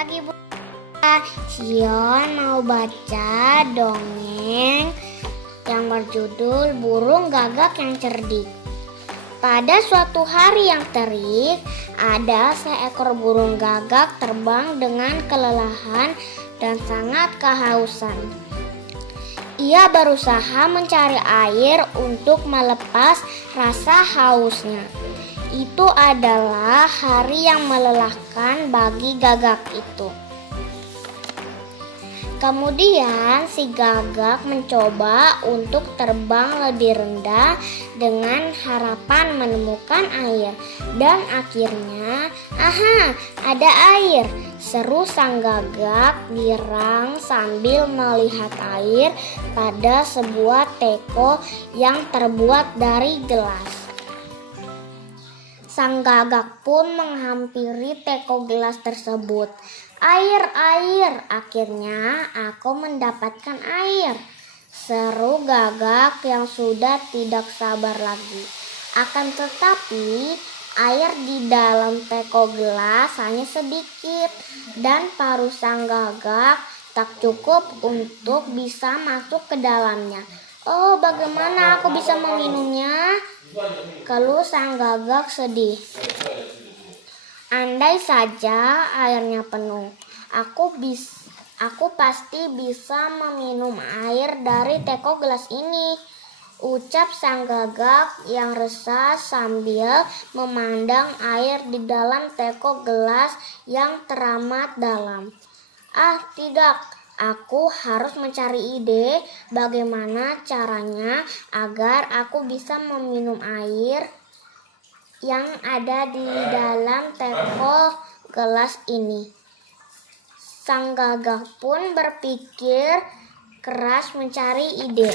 pagi Bu. Sion mau baca dongeng yang berjudul Burung Gagak yang Cerdik. Pada suatu hari yang terik, ada seekor burung gagak terbang dengan kelelahan dan sangat kehausan. Ia berusaha mencari air untuk melepas rasa hausnya. Itu adalah hari yang melelahkan bagi gagak itu. Kemudian si gagak mencoba untuk terbang lebih rendah dengan harapan menemukan air. Dan akhirnya, ada air! Seru sang gagak girang sambil melihat air pada sebuah teko yang terbuat dari gelas. Sang gagak pun menghampiri teko gelas tersebut. Air, air, akhirnya aku mendapatkan air, seru gagak yang sudah tidak sabar lagi. Akan tetapi, air di dalam teko gelas hanya sedikit dan paruh sang gagak tak cukup untuk bisa masuk ke dalamnya. Oh, bagaimana aku bisa meminumnya? Keluh sang gagak sedih. Andai saja airnya penuh, aku pasti bisa meminum air dari teko gelas ini, ucap sang gagak yang resah sambil memandang air di dalam teko gelas yang teramat dalam. Tidak, aku harus mencari ide bagaimana caranya agar aku bisa meminum air yang ada di dalam teko gelas ini. Sang gagak pun berpikir keras mencari ide.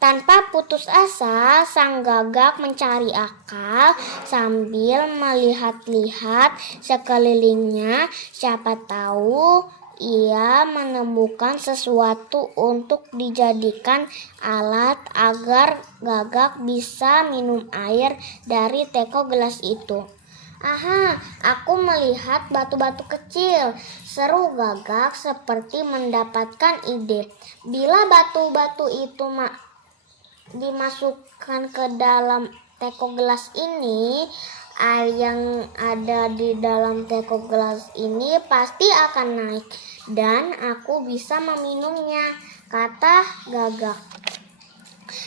Tanpa putus asa, sang gagak mencari akal sambil melihat-lihat sekelilingnya. Siapa tahu ia menemukan sesuatu untuk dijadikan alat agar gagak bisa minum air dari teko gelas itu. Aku melihat batu-batu kecil, seru gagak seperti mendapatkan ide. Bila batu-batu itu dimasukkan ke dalam teko gelas ini, air yang ada di dalam teko gelas ini pasti akan naik dan aku bisa meminumnya, kata gagak.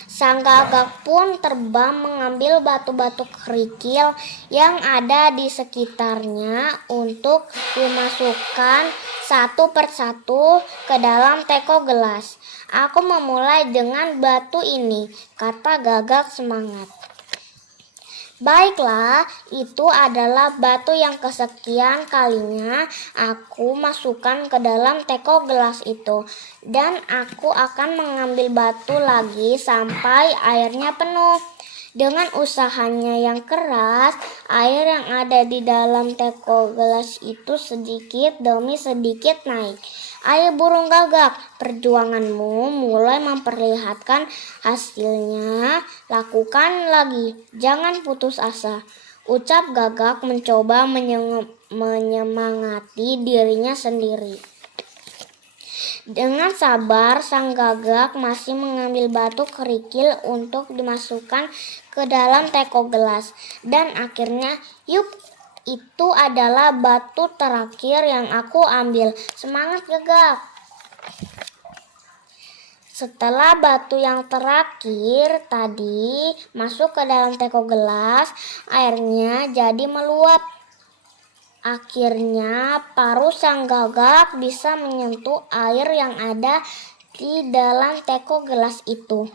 Sang gagak pun terbang mengambil batu-batu kerikil yang ada di sekitarnya untuk dimasukkan satu persatu ke dalam teko gelas. Aku memulai dengan batu ini, kata gagak semangat. Baiklah, itu adalah batu yang kesekian kalinya aku masukkan ke dalam teko gelas itu. Dan aku akan mengambil batu lagi sampai airnya penuh. Dengan usahanya yang keras, air yang ada di dalam teko gelas itu sedikit demi sedikit naik. Ayo burung gagak, perjuanganmu mulai memperlihatkan hasilnya. Lakukan lagi, jangan putus asa, ucap gagak mencoba menyemangati dirinya sendiri. Dengan sabar, sang gagak masih mengambil batu kerikil untuk dimasukkan ke dalam teko gelas. Dan akhirnya, itu adalah batu terakhir yang aku ambil. Semangat gagak! Setelah batu yang terakhir tadi masuk ke dalam teko gelas, airnya jadi meluap. Akhirnya paruh sang gagak bisa menyentuh air yang ada di dalam teko gelas itu.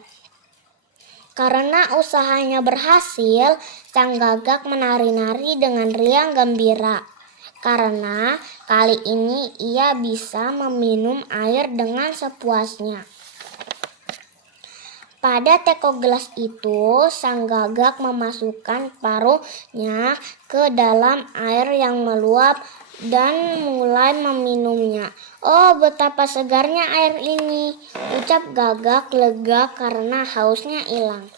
Karena usahanya berhasil, sang gagak menari-nari dengan riang gembira. Karena kali ini ia bisa meminum air dengan sepuasnya. Pada teko gelas itu, sang gagak memasukkan paruhnya ke dalam air yang meluap dan mulai meminumnya. Oh, betapa segarnya air ini, ucap gagak lega karena hausnya hilang.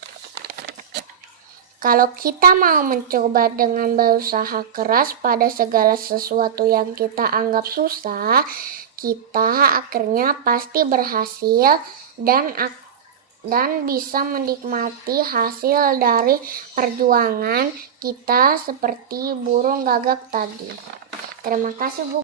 Kalau kita mau mencoba dengan berusaha keras pada segala sesuatu yang kita anggap susah, kita akhirnya pasti berhasil dan bisa menikmati hasil dari perjuangan kita seperti burung gagak tadi. Terima kasih Bu.